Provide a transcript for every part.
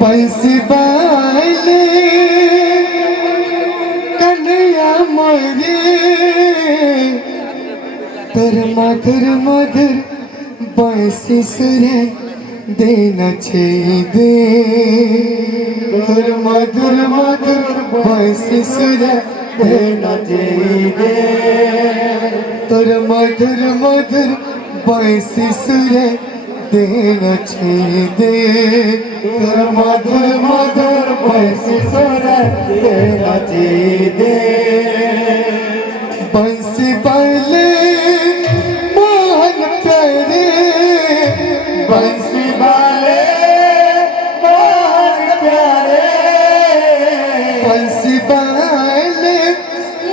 बंसी बाले कन्हैया मोरे तर मधुर मधुर बंसी सुरे देना दे तर मधुर मधुर बंसी सुरे देना दे तर मधुर मधुर बंसी सुरे देना दे तर मधुर मधुर बंसी सुरे देना दे बंसी बाले मोहन प्यारे बंसी बाले मोहन प्यारे बंसी बाले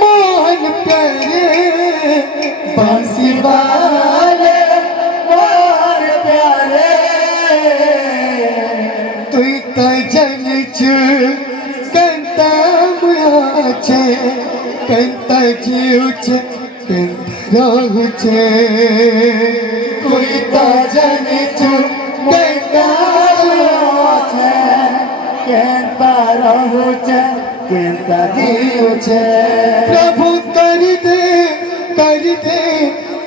मोहन प्यारे बंसी बाले मोहन प्यारे तुई तो जन कंता मुझे कंता जीवचे कंता रहुचे कोई तो जाने चु कंता मुझे कंता रहुचे कंता जीवचे प्रभु कर दे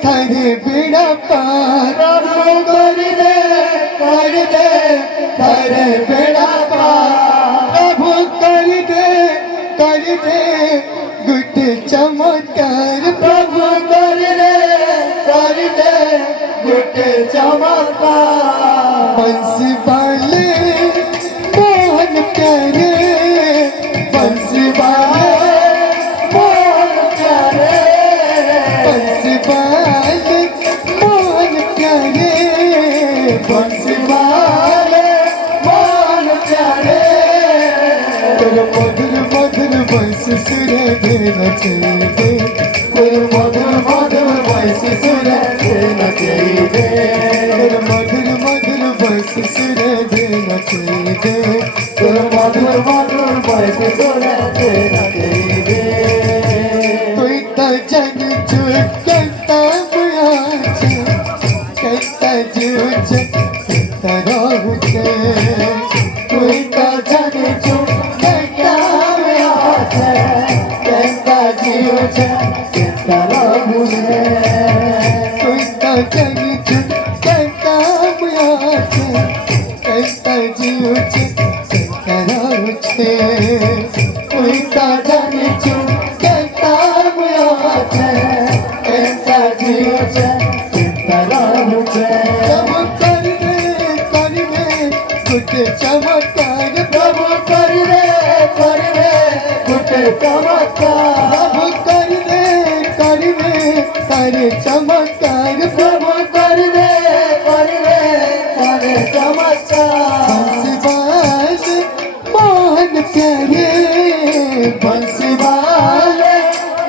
थारे बेड़ा पार प्रभु कर दे थारे बेड़ा पार प्रभु कर दे गुटे चमत्कार प्रभु कर दे गुटे चमत्कार बंसी बाले मोहन प्यारे बंसी बाले मोहन प्यारे बंसी बाले मोहन प्यारे बंसी बाले मोहन प्यारे तेरे मधुर मधुर बंसी सुरे देना चाहिए तेरे मधुर मधुर बंसी सुरे देना चाहिए तेरे मधुर मधुर बंसी सुरे देना चाहिए तेरे मधुर मधुर बंसी सुरे देना चाहिए कोई तो जन चुकता मुझे कहता जुझे कहता रहुचे कोई तो जन चुकता मुझे कहता जुझे कहता रहुचे कोई तो जन चुकता मुझे कहता जुझे कहता रहुचे कोई तो जन चुकता मुझे कहता जुझे कहता रहुचे गुटे चमत्कार प्रभु कर दे गुटे चमत्कार प्रभु कर दे तारे चमत्कार प्रभु कर दे तारे चमत्कार बंसी बाले मोहन प्यारे बंसी बाले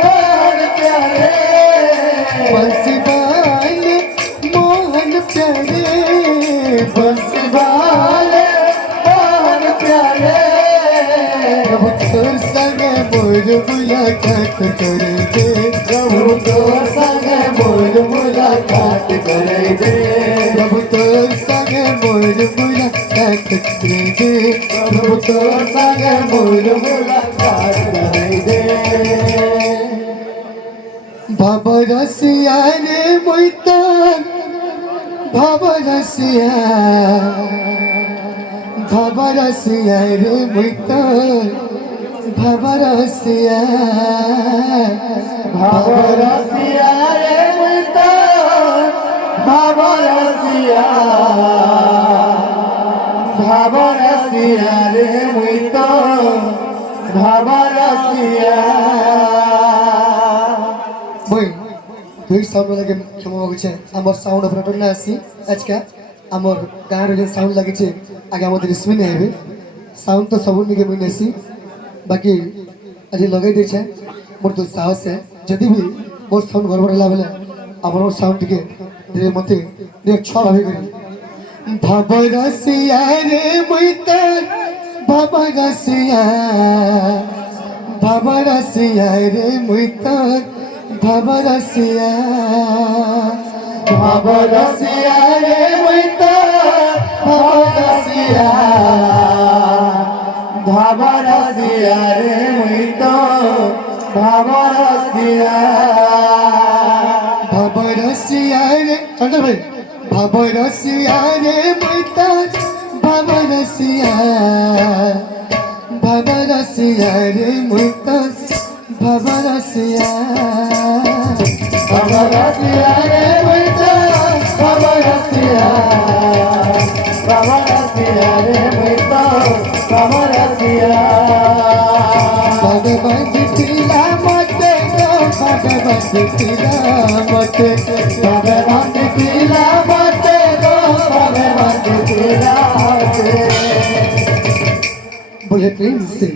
मोहन प्यारे बंसी बाले मोहन प्यारे बंसी बाले मोहन प्यारे प्रभु तोर संगे मोर मुलाकात कर दे प्रभु तोर संगे मोर मुलाकात कर दे प्रभु तोर संगे मोर मुलाकात कर दे प्रभु तोर संगे मोर मुलाकात कर दे बाबा रसिया रे मोइतान बाबा रसिया रे मुइतान बाबा रसिया रे मुइतान बाबा रसिया रे मुइतान बाबा रसिया মই দুই সাউন্ড লাগে ক্ষমা মাগুছে আমার সাউন্ড অপারেটর না আসি আজকে আমার গাঁর যে সাউন্ড লাগিছে আগে আমাদের স্মিনে হবে সাউন্ড তো সবু নিকে মুই নেছি বাকি আজ লগাই দিয়েছে মোর তো সাহস যদি বি মোর সাউন্ড গড়বড় হলা বেলে আমার সাউন্ড টিকে ধীরে মতে ধীরে ছ ভাবে করি বাবা রসিয়া রে মুইতান বাবা রসিয়া রে মুইতান বাবা রসিয়া রে মুইতান রসিয়া রে চঞ্চল ভাই ভাব রসিয়া রে মুই তোর ভাব রসিয়া রে মুই তোর ভাব রসিয়া রে মুই তোর ভাব রসিয়া রে মুই তোর ভাব রসিয়া ভগবান দিলা মতে গো ভগবান দিলা মতে ভগবান দিলা মতে গো ভগবান দিলা মতে बोले प्रेम से